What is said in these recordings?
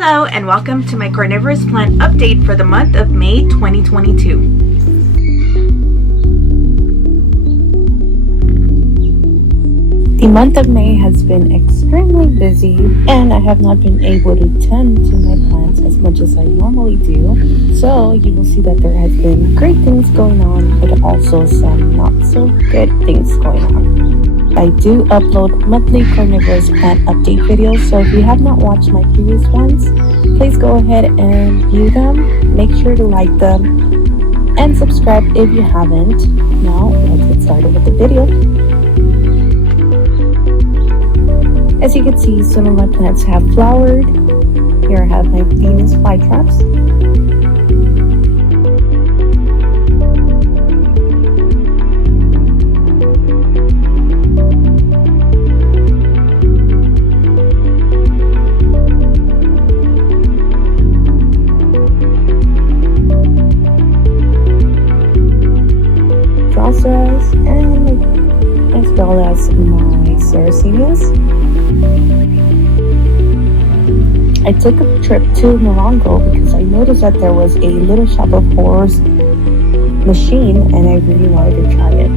Hello and welcome to my carnivorous plant update for the month of May 2022. The month of May has been extremely busy and I have not been able to tend to my plants as much as I normally do. So you will see that there has been great things going on, but also some not so good things going on. I do upload monthly carnivorous plant update videos, so if you have not watched my previous ones, please go ahead and view them. Make sure to like them and subscribe if you haven't. Now let's get started with the video. As you can see, some of my plants have flowered. Here I have my Venus Flytraps. And as well as my Sarracenias. I took a trip to Morongo because I noticed that there was a little shop of horrors machine and I really wanted to try it.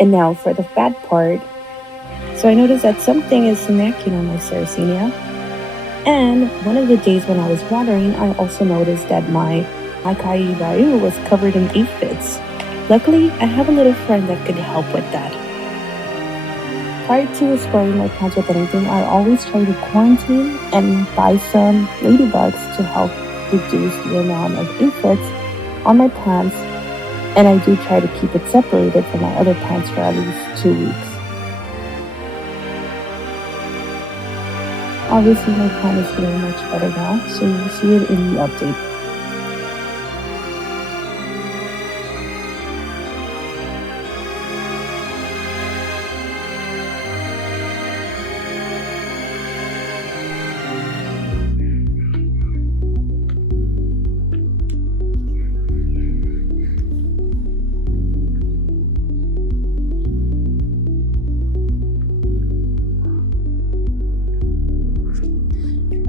And now for the bad part. So I noticed that something is snacking on my Sarracenia. And one of the days when I was watering, I also noticed that my Carnivores was covered in aphids. Luckily, I have a little friend that could help with that. Prior to spraying my plants with anything, I always try to quarantine and buy some ladybugs to help reduce the amount of aphids on my plants. And I do try to keep it separated from my other plants for at least 2 weeks. Obviously my plant is doing much better now, so you'll see it in the update.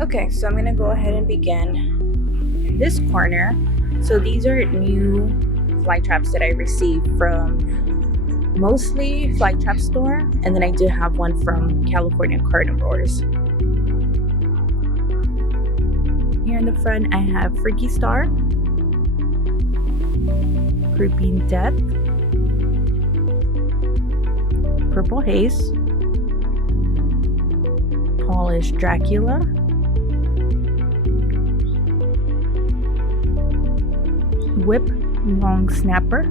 Okay, so I'm gonna go ahead and begin this corner. So these are new fly traps that I received from mostly Flytrapstore, and then I do have one from California Carnivores. Here in the front I have Freaky Star, Creeping Death, Purple Haze, Polished Dracula, Whip Long Snapper.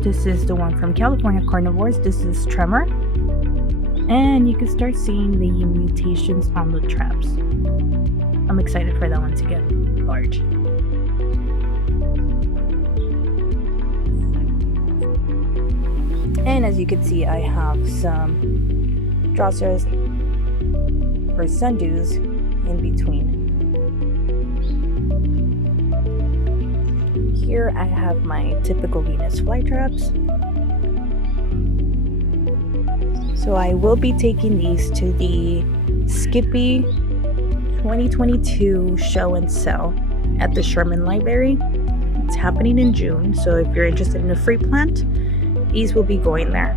This is the one from California Carnivores. This is Tremor. And you can start seeing the mutations on the traps. I'm excited for that one to get large. And as you can see, I have some Drosers or Sundews in between. Here I have my typical Venus Flytraps. So I will be taking these to the SCCPE 2022 show and sell at the Sherman Library. It's happening in June, so if you're interested in a free plant, these will be going there.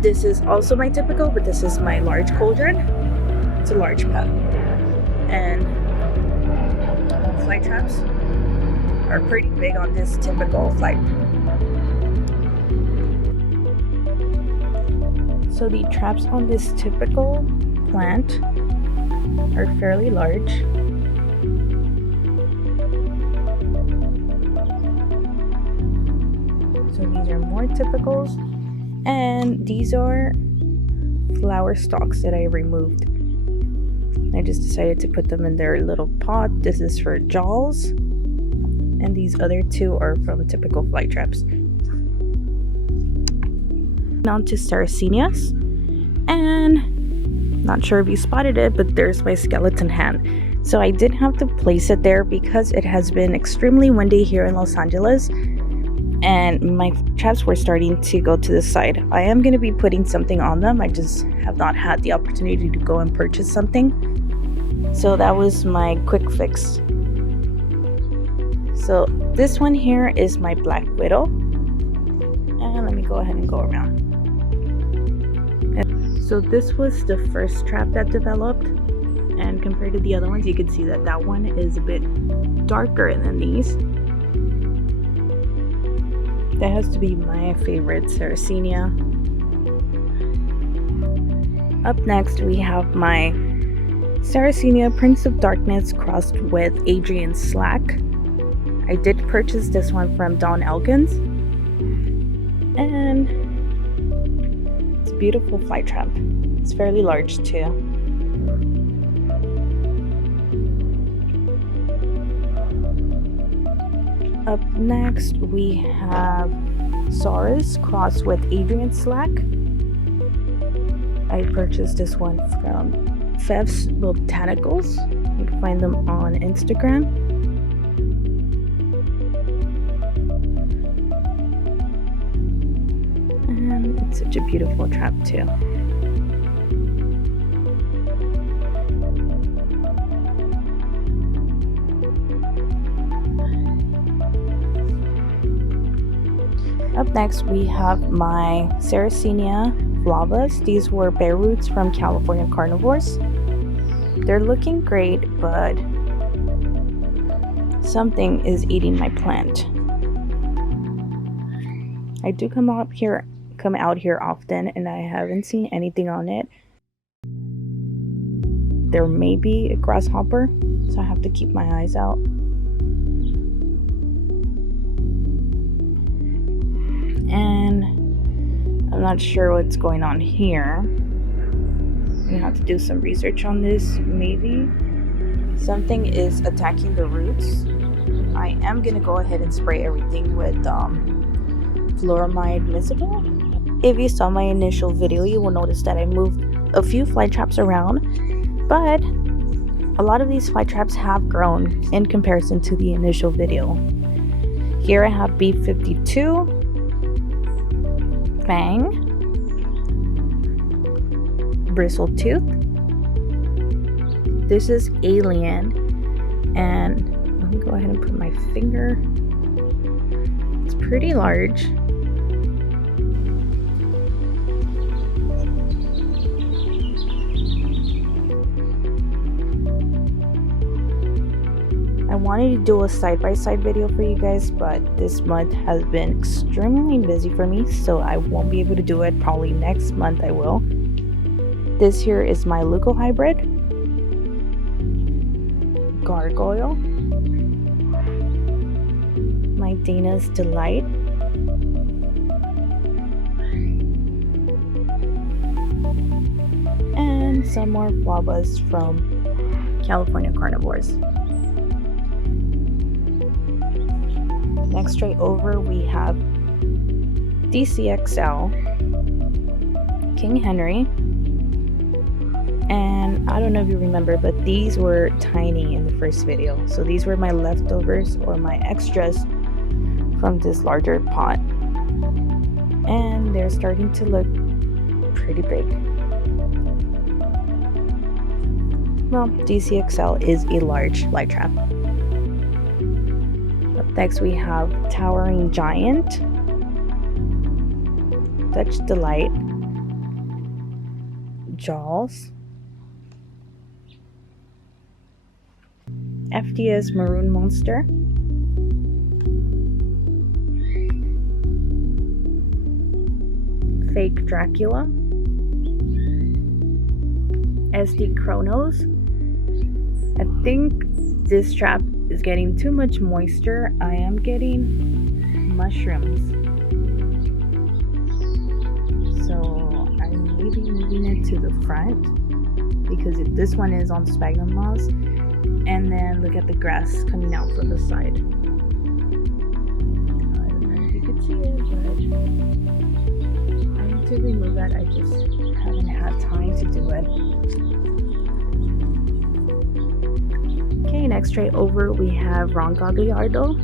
This is also my typical, but this is my large cauldron. It's a large pot. And fly traps are pretty big on this typical fly. So the traps on this typical plant are fairly large. So these are more typicals, and these are flower stalks that I removed. I just decided to put them in their little pot. This is for jaws, and these other two are from typical Flytraps. On to Sarracenias, and not sure if you spotted it, but there's my skeleton hand. So I did have to place it there because it has been extremely windy here in Los Angeles, and my traps were starting to go to the side. I am going to be putting something on them. I just have not had the opportunity to go and purchase something. So that was my quick fix. So this one here is my Black Widow. And let me go ahead and go around. So this was the first trap that developed. And compared to the other ones, you can see that that one is a bit darker than these. That has to be my favorite Sarracenia. Up next, we have my Sarracenia Prince of Darkness crossed with Adrian Slack. I did purchase this one from Don Elkins. And it's a beautiful fly trap. It's fairly large too. Up next, we have Saurus crossed with Adrian Slack. I purchased this one from Fev's Botanicals. You can find them on Instagram. And it's such a beautiful trap too. Up next, we have my Sarracenia flavas. These were bear roots from California Carnivores. They're looking great, but something is eating my plant. I do come out here often, and I haven't seen anything on it. There may be a grasshopper, so I have to keep my eyes out. And I'm not sure what's going on here. I'm gonna have to do some research on this. Maybe something is attacking the roots. I am gonna go ahead and spray everything with fluoramide Muscipula. If you saw my initial video, you will notice that I moved a few fly traps around, but a lot of these fly traps have grown in comparison to the initial video. Here I have B52, Fang, Bristletoothed. This is Alien, and let me go ahead and put my finger. It's pretty large. I wanted to do a side-by-side video for you guys, but this month has been extremely busy for me, so I won't be able to do it. Probably next month I will. This here is my Luco hybrid, Gargoyle, my Dana's Delight, and some more flavas from California Carnivores. Next, straight over, we have DCXL, King Henry, and I don't know if you remember, but these were tiny in the first video. So these were my leftovers or my extras from this larger pot. And they're starting to look pretty big. Well, DCXL is a large fly trap. Up next, we have Towering Giant, Dutch Delight, Jaws, FDS Maroon Monster, Fake Dracula, SD Chronos. I think this trap is getting too much moisture. I am getting mushrooms, so I may be moving it to the front. because this one is on sphagnum moss. And then look at the grass coming out from the side. I don't know if you can see it, but I need to remove that. I just haven't had time to do it. Okay, next straight over we have Rongogliardo.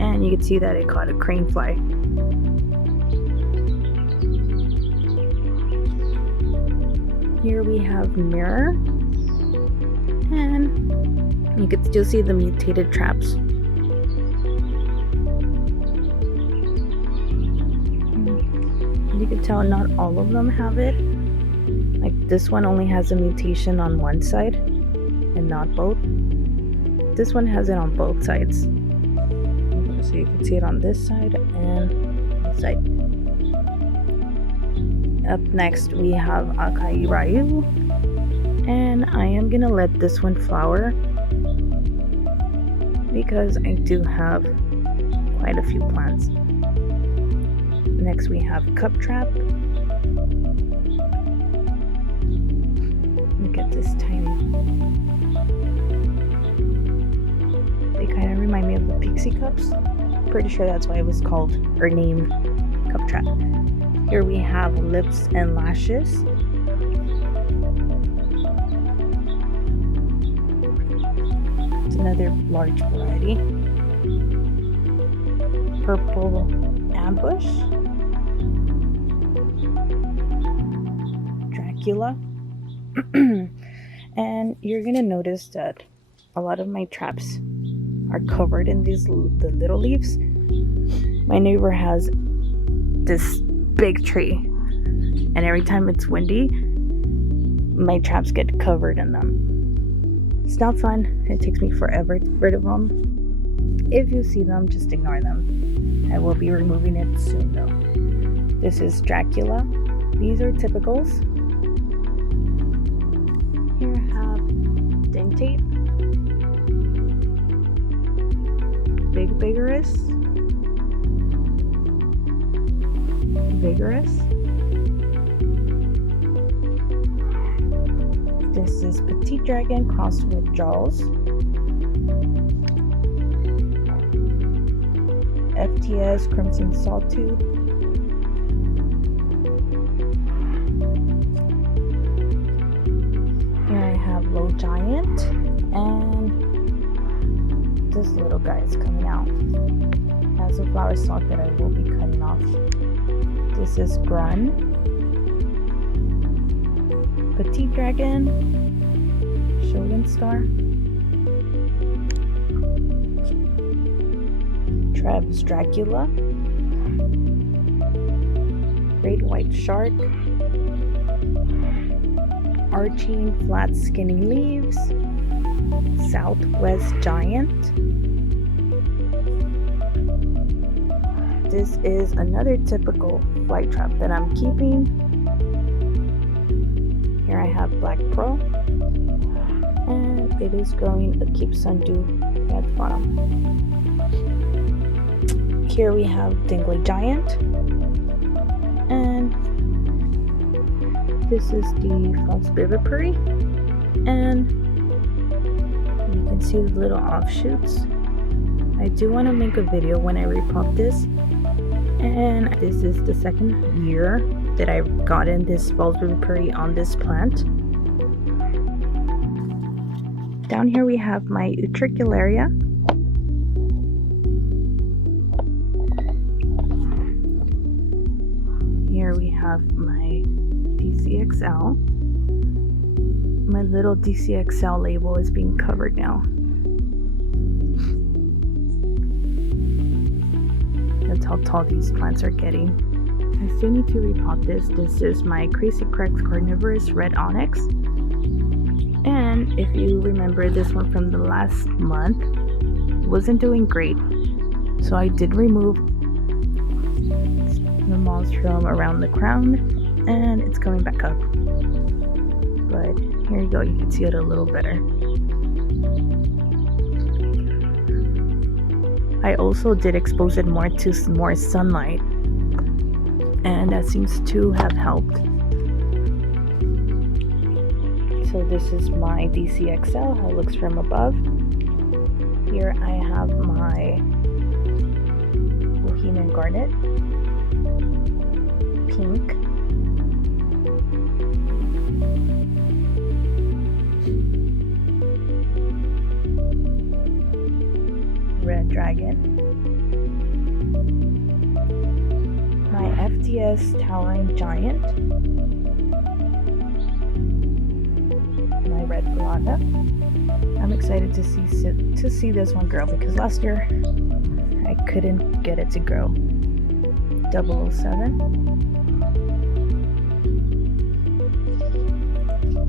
And you can see that it caught a crane fly. Here we have Mirror, and you can still see the mutated traps. You can tell not all of them have it. Like this one only has a mutation on one side and not both. This one has it on both sides. So you can see it on this side and this side. Up next we have Acai Ryu, and I am gonna let this one flower because I do have quite a few plants. Next we have Cup Trap. Look at this tiny. They kind of remind me of the pixie cups. Pretty sure that's why it was called or named Cup Trap. Here we have Lips and Lashes. It's another large variety. Purple Ambush. Dracula. And you're gonna notice that a lot of my traps are covered in the little leaves. My neighbor has this big tree, and every time it's windy my traps get covered in them. It's not fun. It takes me forever to get rid of them. If you see them, just ignore them. I will be removing it soon though. This is Dracula. These are typicals. Here I have Dentate, Big Vigorous, Vigorous. This is Petite Dragon crossed with Jaws. FTS Crimson Sawtooth. Here I have Low Giant, and this little guy is coming out. It has a flower stalk that I will be cutting off. This is Grun, Petite Dragon, Shogun Star, Trebs Dracula, Great White Shark, Arching Flat Skinny Leaves, Southwest Giant. This is another typical flight trap that I'm keeping. Here I have Black Pearl, and it is growing a Keep Sundew at the bottom. Here we have Dingley Giant, and this is the False Vivipary, and you can see the little offshoots. I do want to make a video when I repop this. And this is the second year that I've gotten this false vivipary on this plant. Down here we have my Utricularia. Here we have my DCXL. My little DCXL label is being covered now. That's how tall these plants are getting. I still need to repot this. This is my Crazy Cracks Carnivorous Red Onyx. And if you remember this one from the last month, wasn't doing great. So I did remove the moss from around the crown, and it's coming back up. But here you go, you can see it a little better. I also did expose it more to more sunlight, and that seems to have helped. So this is my DCXL, how it looks from above. Here I have my Bohemian Garnet, pink, red dragon, my FTS Towering Giant, my red Piranha. I'm excited to see this one grow because last year I couldn't get it to grow. 007,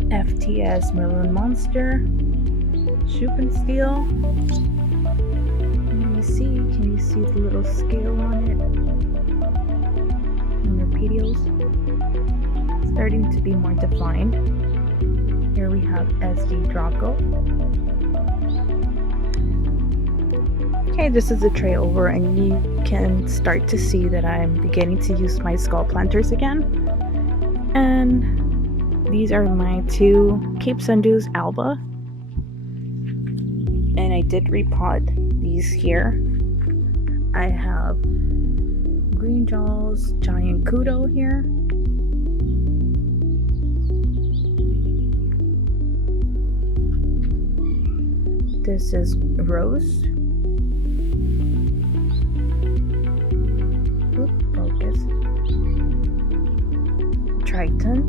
FTS Maroon Monster, Schupensteel. Can you see the little scale on it? And their petals starting to be more defined. Here we have SD Draco. Okay, this is a tray over, and you can start to see that I'm beginning to use my skull planters again. And these are my two Cape Sundews Alba. And I did repot these here. I have Green Jaws Giant Kudo here. This is Rose. Focus. Triton.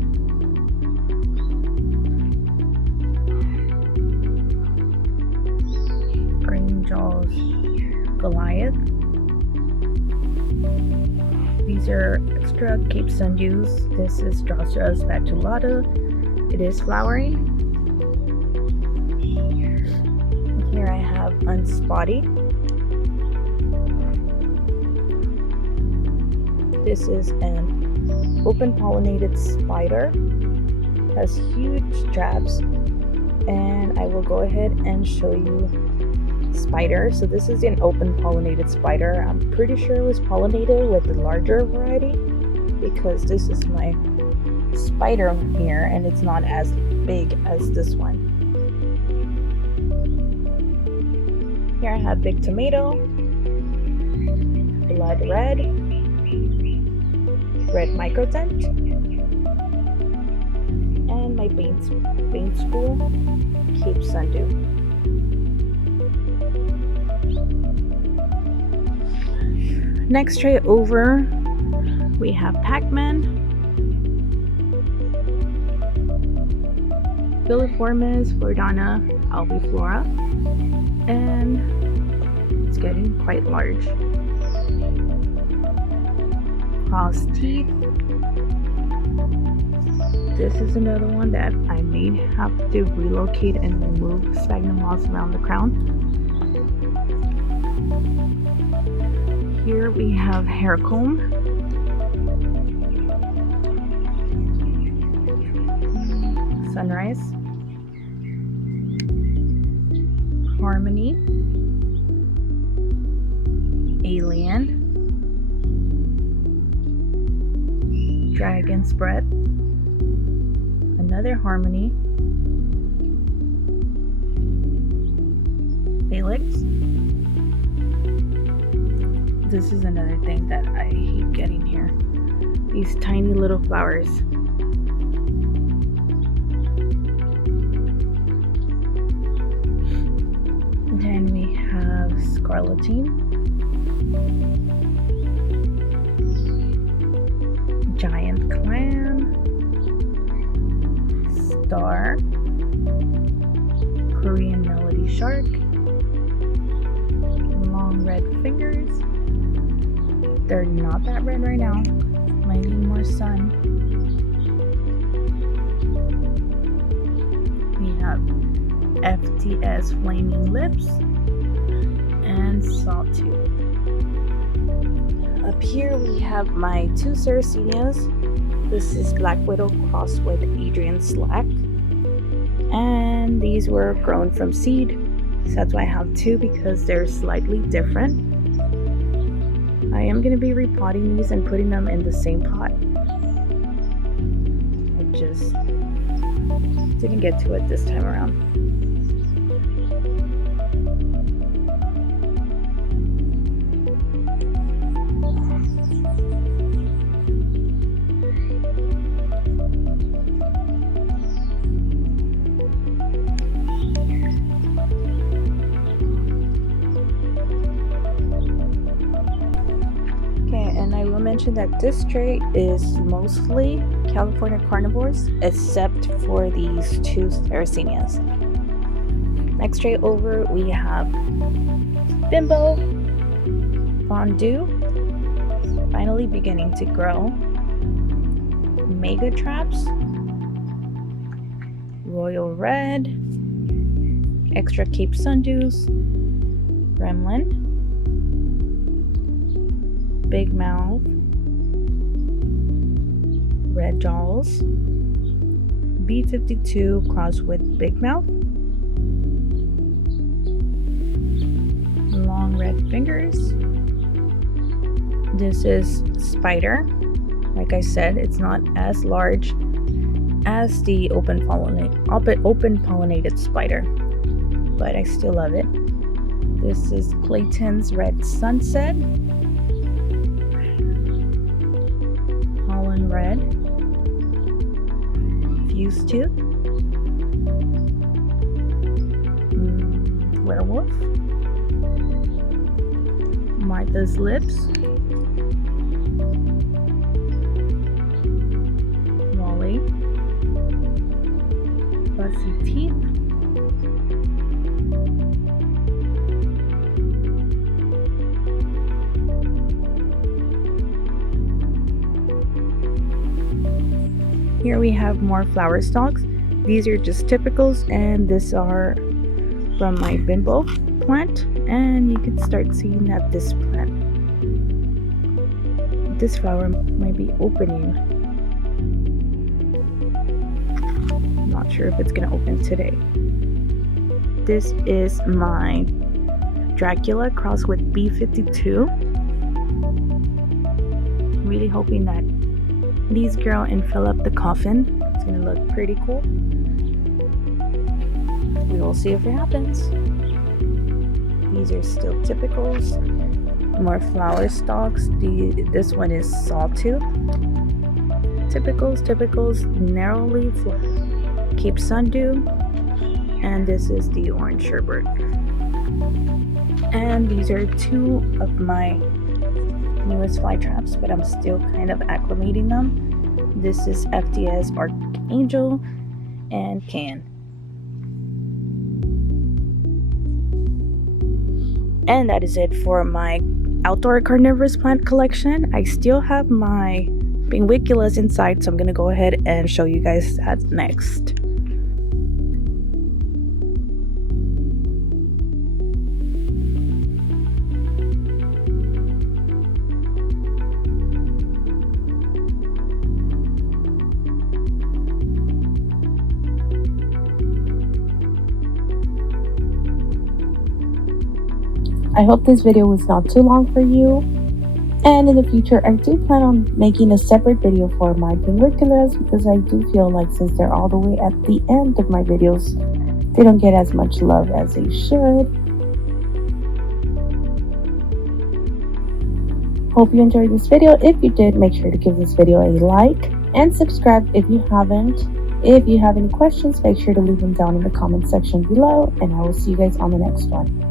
Green Jaws Goliath. These are extra Cape Sundews. This is Drosera spatulata. It is flowering. Here I have Unspotty. This is an open pollinated spider. Has huge straps, and I will go ahead and show you spider. So this is an open pollinated spider. I'm pretty sure it was pollinated with the larger variety because this is my spider here and it's not as big as this one. Here I have Big Tomato, Blood Red, Red Microtent, and my Bane Spool Cape Sundew. Next tray over, we have Pac-Man, Filiformis, Flordana, albiflora, and it's getting quite large. Cross teeth. This is another one that I may have to relocate and remove sphagnum moss around the crown. Here we have hair comb, Sunrise, Harmony, Alien, Dragon's Breath, another Harmony, Felix. This is another thing that I hate getting here. These tiny little flowers. Then we have Scarletine, Giant Clam, Star, Korean Melody Shark, Long Red Fingers. They're not that red right now. Might need more sun. We have FTS Flaming Lips and Sawtooth. Up here we have my two Sarracenias. This is Black Widow crossed with Adrian Slack. And these were grown from seed. So that's why I have two, because they're slightly different. I am going to be repotting these and putting them in the same pot. I just Didn't get to it this time around. And I will mention that this tray is mostly California Carnivores, except for these two Sarracenias. Next tray over, we have Bimbo, Fondue, finally beginning to grow, Mega Traps, Royal Red, Extra Cape Sundews, Gremlin, Big Mouth, Red Jaws, B52 crossed with Big Mouth, Long Red Fingers. This is Spider. Like I said, it's not as large as the open pollinated spider, but I still love it. This is Clayton's Red Sunset, Red, Fuse Tooth, Werewolf, Martha's Lips, Wally, Fussy Teeth, Here we have more flower stalks. These are just typicals, and these are from my Bimbo plant, and you can start seeing that this flower might be opening. Not sure if it's gonna open today. This is my Dracula crossed with B52. Really hoping that these grow and fill up the coffin. It's gonna look pretty cool. We will see if it happens. These are still typicals. More flower stalks. This one is Sawtooth. Typicals, narrow leaf, Cape Sundew, and this is the orange sherbet. And these are two of my newest fly traps, but I'm still kind of acclimating them. This is FDS Archangel and Can. And that is it for my outdoor carnivorous plant collection. I still have my Pinguiculas inside, so I'm gonna go ahead and show you guys that next. I hope this video was not too long for you, and in the future I do plan on making a separate video for my Pinguiculas, because I do feel like since they're all the way at the end of my videos, they don't get as much love as they should. Hope you enjoyed this video. If you did, make sure to give this video a like and subscribe if you haven't. If you have any questions, make sure to leave them down in the comment section below, and I will see you guys on the next one.